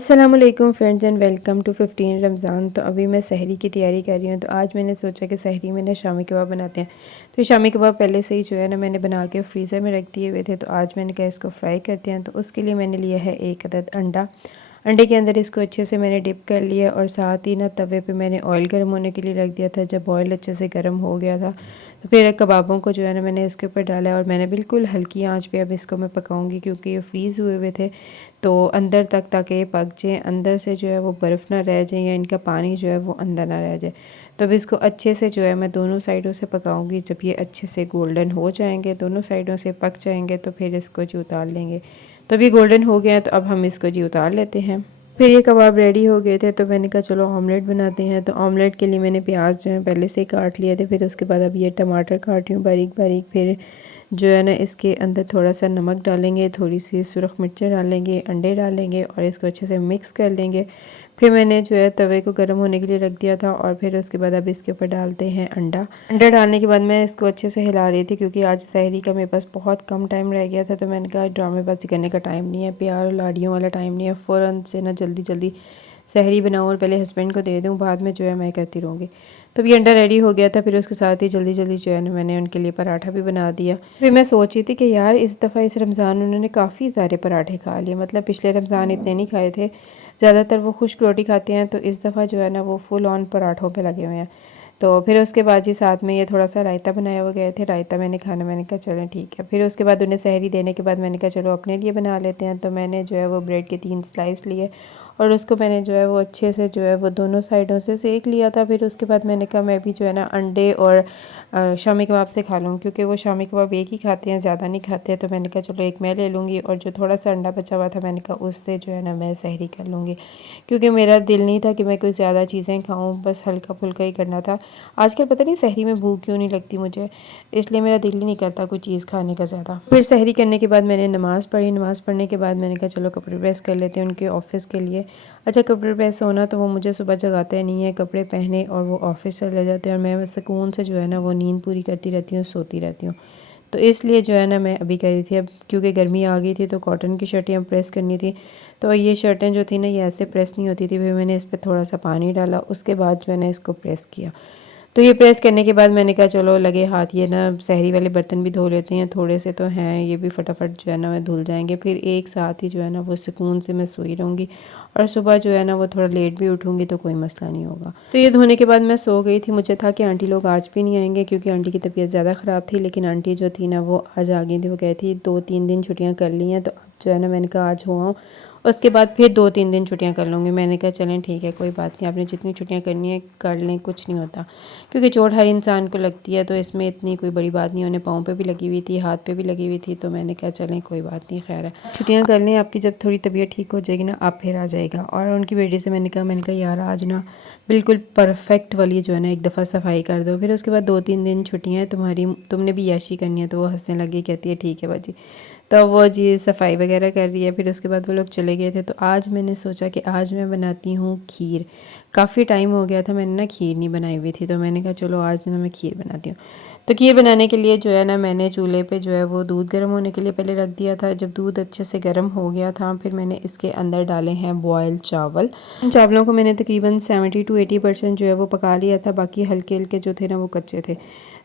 अस्सलामुअलैकुम friends and welcome to 15 Ramzan. तो अभी मैं सहरी की तैयारी कर रही हूँ। तो आज मैंने सोचा कि सहरी में ना शामी कबाब बनाते हैं। तो शामी कबाब पहले से ही जो है ना मैंने बना के फ्रीज़र में रख दिए हुए थे। तो आज मैंने कहा इसको फ्राई करते हैं। तो उसके लिए मैंने लिया है 1 अदद अंडा। अंडे के अंदर इसको अच्छे से मैंने डिप कर लिया और साथ ही ना तवे पे मैंने ऑयल गर्म होने के लिए रख दिया था। जब ऑयल अच्छे से गर्म हो गया था तो फिर कबाबों को जो है ना मैंने इसके ऊपर डाला और मैंने बिल्कुल हल्की आंच पे अब इसको मैं पकाऊंगी, क्योंकि ये फ्रीज़ हुए हुए थे तो अंदर तक, ताकि ये पक जाए, अंदर से जो है वो बर्फ़ ना रह जाए या इनका पानी जो है वो अंदर ना रह जाए। तो अब इसको अच्छे से जो है मैं दोनों साइडों से पकाऊंगी। जब ये अच्छे से गोल्डन हो जाएंगे, दोनों साइडों से पक जाएंगे, तो फिर इसको जी उतार लेंगे। तो अभी गोल्डन हो गया है तो अब हम इसको जी उतार लेते हैं। फिर ये कबाब रेडी हो गए थे तो मैंने कहा चलो ऑमलेट बनाते हैं। तो ऑमलेट के लिए मैंने प्याज जो है पहले से ही काट लिए थे। फिर उसके बाद अब ये टमाटर काट रही हूँ बारीक बारीक। फिर जो है ना इसके अंदर थोड़ा सा नमक डालेंगे, थोड़ी सी सुरख मिर्चें डालेंगे, अंडे डालेंगे और इसको अच्छे से मिक्स कर लेंगे। फिर मैंने जो है तवे को गर्म होने के लिए रख दिया था और फिर उसके बाद अब इसके ऊपर डालते हैं अंडा। अंडा डालने के बाद मैं इसको अच्छे से हिला रही थी, क्योंकि आज सहरी का मेरे पास बहुत कम टाइम रह गया था। तो मैंने कहा ड्रामेबाजी करने का टाइम नहीं है, प्यार और लाड़ियों वाला टाइम नहीं है, फ़ौरन से ना जल्दी जल्दी सहरी बनाऊँ और पहले हस्बैंड को दे दूँ, बाद में जो है मैं करती रहूँगी। तो ये अंडा रेडी हो गया था। फिर उसके साथ ही जल्दी जल्दी जो है ना मैंने उनके लिए पराठा भी बना दिया। फिर मैं सोच रही थी कि यार इस दफ़ा इस रमज़ान उन्होंने काफ़ी सारे पराठे खा लिए, मतलब पिछले रमज़ान इतने नहीं खाए थे। ज़्यादातर वो खुश्क रोटी खाते हैं, तो इस दफ़ा जो है ना वो फुल ऑन पराठों पे लगे हुए हैं। तो फिर उसके बाद जी साथ में ये थोड़ा सा रायता बनाया हुआ गए थे, रायता मैंने खाना, मैंने कहा चलें ठीक है। फिर उसके बाद उन्हें सहरी देने के बाद मैंने कहा चलो अपने लिए बना लेते हैं। तो मैंने जो है वो ब्रेड के 3 स्लाइस लिए और उसको मैंने जो है वो अच्छे से जो है वो दोनों साइडों से सेक लिया था। फिर उसके बाद मैंने कहा मैं भी जो है ना अंडे और शामी कबाब से खा लूँ, क्योंकि वो शामी कबाब एक ही खाते हैं, ज़्यादा नहीं खाते हैं। तो मैंने कहा चलो एक मैं ले लूँगी और जो थोड़ा सा अंडा बचा हुआ था मैंने कहा उससे जो है ना मैं सहरी कर लूँगी, क्योंकि मेरा दिल नहीं था कि मैं कुछ ज़्यादा चीज़ें खाऊँ, बस हल्का फुल्का ही करना था। आजकल पता नहीं सहरी में भूख क्यों नहीं लगती मुझे, इसलिए मेरा दिल ही नहीं करता कोई चीज़ खाने का ज़्यादा। फिर सहरी करने के बाद मैंने नमाज़ पढ़ी। नमाज़ पढ़ने के बाद मैंने कहा चलो कपड़े प्रेस कर लेते हैं उनके ऑफिस के लिए। अच्छा, कपड़े प्रेस होना तो वो मुझे सुबह जगाते नहीं है, कपड़े पहने और वो ऑफिस चले जाते हैं और मैं सुकून से जो है ना वो नींद पूरी करती रहती हूँ, सोती रहती हूँ। तो इसलिए जो है ना मैं अभी कर रही थी। अब क्योंकि गर्मी आ गई थी तो कॉटन की शर्टें प्रेस करनी थी। तो ये शर्टें जो थी ना ये ऐसे प्रेस नहीं होती थी। फिर मैंने इस पर थोड़ा सा पानी डाला, उसके बाद जो है ना इसको प्रेस किया। तो ये प्रेस करने के बाद मैंने कहा चलो लगे हाथ ये ना सहरी वाले बर्तन भी धो लेते हैं, थोड़े से तो हैं, ये भी फटाफट जो है ना मैं धुल जाएंगे। फिर एक साथ ही जो है ना वो सुकून से मैं सोई रहूँगी और सुबह जो है ना वो थोड़ा लेट भी उठूँगी तो कोई मसला नहीं होगा। तो ये धोने के बाद मैं सो गई थी। मुझे था कि आंटी लोग आज भी नहीं आएंगे, क्योंकि आंटी की तबीयत ज़्यादा ख़राब थी, लेकिन आंटी जो थी ना वो आज आ गई थी। वो गई थी 2-3 दिन छुट्टियाँ कर ली हैं, तो अब जो है ना मैंने कहा आज हो आऊँ, उसके बाद फिर 2-3 दिन छुट्टियां कर लूँगी। मैंने कहा चलें ठीक है, कोई बात नहीं, आपने जितनी छुट्टियां करनी है कर लें, कुछ नहीं होता, क्योंकि चोट हर इंसान को लगती है। तो इसमें इतनी कोई बड़ी बात नहीं, उन्हें पाँव पे भी लगी हुई थी, हाथ पे भी लगी हुई थी। तो मैंने कहा चलें कोई बात नहीं, खैर है, छुट्टियाँ कर लें, आपकी जब थोड़ी तबीयत ठीक हो जाएगी ना आप फिर आ जाएगा। और उनकी बेटी से मैंने कहा यार आज ना बिल्कुल परफेक्ट वाली जो है ना एक दफ़ा सफाई कर दो। फिर उसके बाद 2-3 दिन छुट्टियाँ हैं तुम्हारी, तुमने भी याशी करनी है। तो वो हंसने लगी, कहती है ठीक है बाजी। तो वो जी सफाई वगैरह कर रही है। फिर उसके बाद वो लोग चले गए थे। तो आज मैंने सोचा कि आज मैं बनाती हूँ खीर। काफ़ी टाइम हो गया था मैंने ना खीर नहीं बनाई हुई थी, तो मैंने कहा चलो आज ना मैं खीर बनाती हूँ। तो खीर बनाने के लिए जो है ना मैंने चूल्हे पे जो है वो दूध गर्म होने के लिए पहले रख दिया था। जब दूध अच्छे से गर्म हो गया था फिर मैंने इसके अंदर डाले हैं बॉयल चावल। इन चावलों को मैंने तकरीबन 70-80% जो है वो पका लिया था, बाकी हल्के हल्के जो थे ना वो कच्चे थे।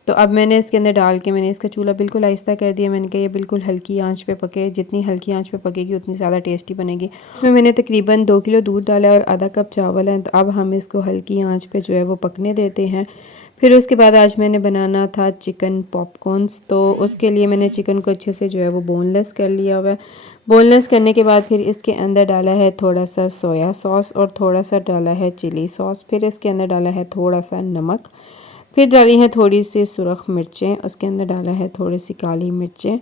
तो अब मैंने इसके अंदर डाल के मैंने इसका चूल्हा बिल्कुल आहिस्ता कर दिया। मैंने कहा ये बिल्कुल हल्की आंच पे पके, जितनी हल्की आंच पे पकेगी उतनी ज़्यादा टेस्टी बनेगी। इसमें मैंने तकरीबन 2 किलो दूध डाला और आधा कप चावल है। तो अब हम इसको हल्की आंच पे जो है वो पकने देते हैं। फिर उसके बाद आज मैंने बनाना था चिकन पॉपकॉर्न्स। तो उसके लिए मैंने चिकन को अच्छे से जो है वो बोनलेस कर लिया हुआ है। बोनलेस करने के बाद फिर इसके अंदर डाला है थोड़ा सा सोया सॉस और थोड़ा सा डाला है चिली सॉस। फिर इसके अंदर डाला है थोड़ा सा नमक। फिर डाली हैं थोड़ी सी सुरख मिर्चें, उसके अंदर डाला है थोड़ी सी काली मिर्चें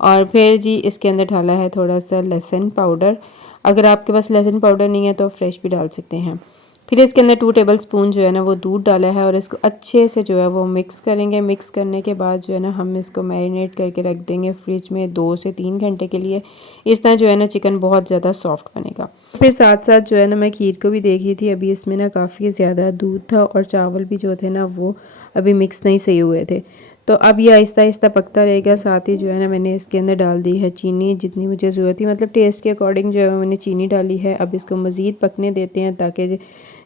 और फिर जी इसके अंदर डाला है थोड़ा सा लहसुन पाउडर। अगर आपके पास लहसुन पाउडर नहीं है तो फ्रेश भी डाल सकते हैं। फिर इसके अंदर 2 टेबलस्पून जो है ना वो दूध डाला है और इसको अच्छे से जो है वो मिक्स करेंगे। मिक्स करने के बाद जो है ना हम इसको मैरिनेट करके रख देंगे फ्रिज में 2 से 3 घंटे के लिए। इस तरह जो है ना चिकन बहुत ज़्यादा सॉफ्ट बनेगा। फिर साथ साथ जो है ना मैं खीर को भी देख रही थी, अभी इसमें ना काफ़ी ज़्यादा दूध था और चावल भी जो थे ना वो अभी मिक्स नहीं सही हुए थे। तो अब ये आहिस्ता आहिस्ता पकता रहेगा। साथ ही जो है ना मैंने इसके अंदर डाल दी है चीनी, जितनी मुझे ज़रूरत थी, मतलब टेस्ट के अकॉर्डिंग जो है मैंने चीनी डाली है। अब इसको मज़ीद पकने देते हैं ताकि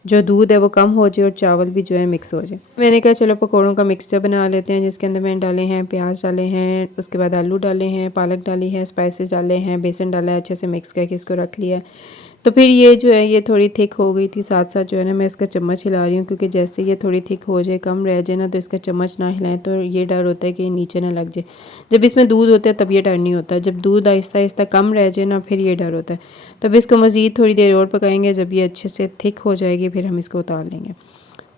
जो दूध है वो कम हो जाए और चावल भी जो है मिक्स हो जाए। मैंने कहा चलो पकौड़ों का मिक्सचर बना लेते हैं, जिसके अंदर मैंने डाले हैं प्याज डाले हैं, उसके बाद आलू डाले हैं, पालक डाली है, स्पाइसेस डाले हैं, बेसन डाला है, अच्छे से मिक्स करके इसको रख लिया। तो फिर ये जो है ये थोड़ी थिक हो गई थी। साथ साथ जो है ना मैं इसका चम्मच हिला रही हूँ, क्योंकि जैसे ये थोड़ी थिक हो जाए, कम रह जाए ना, तो इसका चम्मच ना हिलाएं तो ये डर होता है कि ये नीचे ना लग जाए। जब इसमें दूध होता है तब ये डर नहीं होता, जब दूध आहिस्ता आहिस्ता कम रह जाए ना फिर ये डर होता है। तब इसको मज़ीद थोड़ी देर और पकाएंगे। जब ये अच्छे से थिक हो जाएगी फिर हम इसको उतार लेंगे।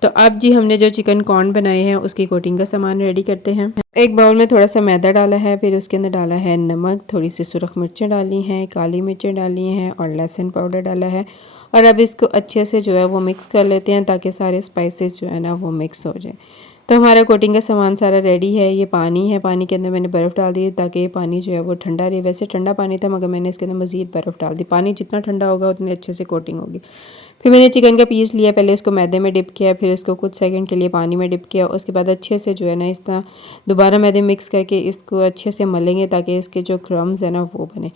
तो अब जी हमने जो चिकन कॉर्न बनाए हैं उसकी कोटिंग का सामान रेडी करते हैं। एक बाउल में थोड़ा सा मैदा डाला है, फिर उसके अंदर डाला है नमक, थोड़ी सी सुरख मिर्चें डाली हैं, काली मिर्चें डाली हैं और लहसुन पाउडर डाला है। और अब इसको अच्छे से जो है वो मिक्स कर लेते हैं ताकि सारे स्पाइसेस जो है ना वो मिक्स हो जाए। तो हमारा कोटिंग का सामान सारा रेडी है। ये पानी है, पानी के अंदर मैंने बर्फ़ डाल दी ताकि ये पानी जो है वो ठंडा रहे। वैसे ठंडा पानी था मगर मैंने इसके अंदर मज़ीद बर्फ़ डाल दी। पानी जितना ठंडा होगा उतनी अच्छे से कोटिंग होगी। फिर मैंने चिकन का पीस लिया, पहले इसको मैदे में डिप किया, फिर इसको कुछ सेकंड के लिए पानी में डिप किया। उसके बाद अच्छे से जो है ना इस तरह दोबारा मैदे मिक्स करके इसको अच्छे से मलेंगे ताकि इसके जो क्रम्स है ना वो बने।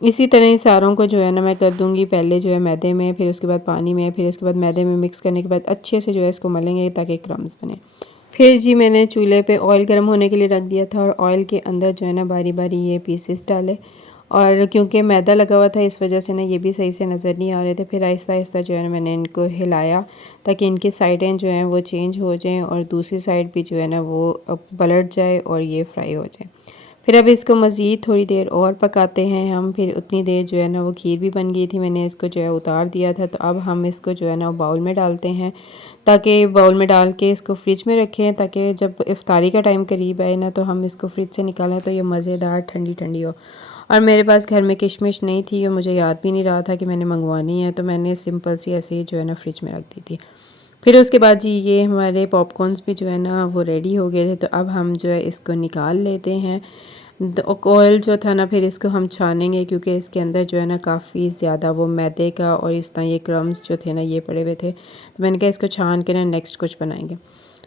इसी तरह इन सारों को जो है ना मैं कर दूंगी, पहले जो है मैदे में, फिर उसके बाद पानी में, फिर उसके बाद मैदे में मिक्स करने के बाद अच्छे से जो है इसको मलेंगे ताकि क्रम्स बने। फिर जी मैंने चूल्हे पे ऑयल गर्म होने के लिए रख दिया था और ऑयल के अंदर जो है ना बारी बारी ये पीसेस डाले। और क्योंकि मैदा लगा हुआ था इस वजह से ना ये भी सही से नज़र नहीं आ रहे थे। फिर आहिस्ता आहिस्ता जो है ना मैंने इनको हिलाया ताकि इनकी साइडें जो हैं वो चेंज हो जाएं और दूसरी साइड भी जो है ना वो पलट जाए और ये फ्राई हो जाए। फिर अब इसको मज़ीद थोड़ी देर और पकाते हैं हम। फिर उतनी देर जो है ना वो खीर भी बन गई थी, मैंने इसको जो है उतार दिया था। तो अब हम इसको जो है ना बाउल में डालते हैं, ताकि बाउल में डाल के इसको फ्रिज में रखें ताकि जब इफ्तारी का टाइम करीब आए ना तो हम इसको फ्रिज से निकालें तो ये मज़ेदार ठंडी ठंडी हो। और मेरे पास घर में किशमिश नहीं थी और मुझे याद भी नहीं रहा था कि मैंने मंगवानी है, तो मैंने सिंपल सी ऐसे ही जो है ना फ्रिज में रख दी थी। फिर उसके बाद जी ये हमारे पॉपकॉर्न्स भी जो है ना वो रेडी हो गए थे। तो अब हम जो है इसको निकाल लेते हैं। ऑयल जो था ना फिर इसको हम छानेंगे, क्योंकि इसके अंदर जो है ना काफ़ी ज़्यादा वो मैदे का और इस तरह ये क्रम्स जो थे ना ये पड़े हुए थे। तो मैंने कहा इसको छान के ना नेक्स्ट कुछ बनाएंगे।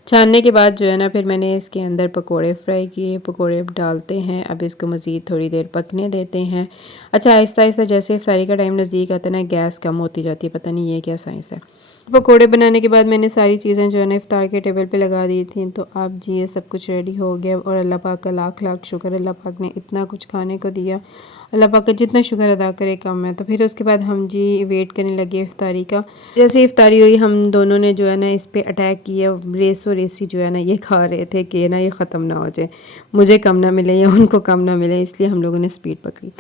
छानने के बाद जो है ना फिर मैंने इसके अंदर पकोड़े फ्राई किए, पकोड़े डालते हैं। अब इसको मज़ीद थोड़ी देर पकने देते हैं। अच्छा आहिस्ता आहिस्ता जैसे इफ्तारी का टाइम नज़दीक आता है ना गैस कम होती जाती है, पता नहीं ये क्या साइंस है। पकोड़े बनाने के बाद मैंने सारी चीज़ें जो है ना इफ्तार के टेबल पे लगा दी थी। तो अब जी ये सब कुछ रेडी हो गया और अल्लाह पाक का लाख लाख शुक्र, अल्लाह पाक ने इतना कुछ खाने को दिया। अल्लाह पाक का जितना शुक्र अदा करे कम है। तो फिर उसके बाद हम जी वेट करने लगे इफ्तारी का। जैसे इफ्तारी हुई हम दोनों ने जो है ना इस पे अटैक किया, रेसो रेसी जो है ना ये खा रहे थे कि ना ये ख़त्म ना हो जाए, मुझे कम ना मिले या उनको कम ना मिले, इसलिए हम लोगों ने स्पीड पकड़ी।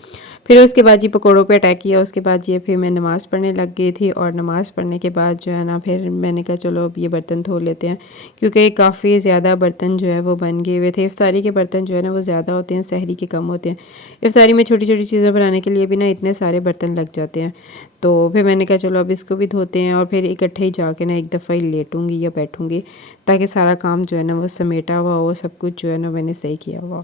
फिर उसके बाद जी पकौड़ों पे अटैक किया। उसके बाद ये फिर मैं नमाज़ पढ़ने लग गई थी और नमाज़ पढ़ने के बाद जो है ना फिर मैंने कहा चलो अब ये बर्तन धो लेते हैं, क्योंकि काफ़ी ज़्यादा बर्तन जो है वो बन गए हुए थे। इफ्तारी के बर्तन जो है ना वो ज़्यादा होते हैं, सहरी के कम होते हैं। इफ्तारी में छोटी छोटी चीज़ें बनाने के लिए भी ना इतने सारे बर्तन लग जाते हैं। तो फिर मैंने कहा चलो अब इसको भी धोते हैं और फिर इकट्ठे ही जाके ना एक दफ़ा ही लेटूंगी या बैठूंगी, ताकि सारा काम जो है ना वो समेटा हुआ हो, सब कुछ जो है ना मैंने सही किया हुआ।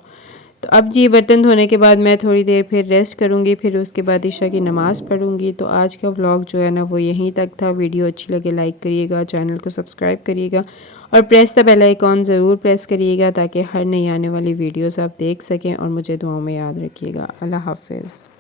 तो अब जी बर्तन धोने के बाद मैं थोड़ी देर फिर रेस्ट करूँगी, फिर उसके बाद ईशा की नमाज़ पढ़ूँगी। तो आज का व्लॉग जो है ना वो यहीं तक था। वीडियो अच्छी लगे लाइक करिएगा, चैनल को सब्सक्राइब करिएगा और प्रेस द बेल आइकॉन ज़रूर प्रेस करिएगा ताकि हर नई आने वाली वीडियोस आप देख सकें और मुझे दुआओं में याद रखिएगा। अल्लाह हाफ़िज़।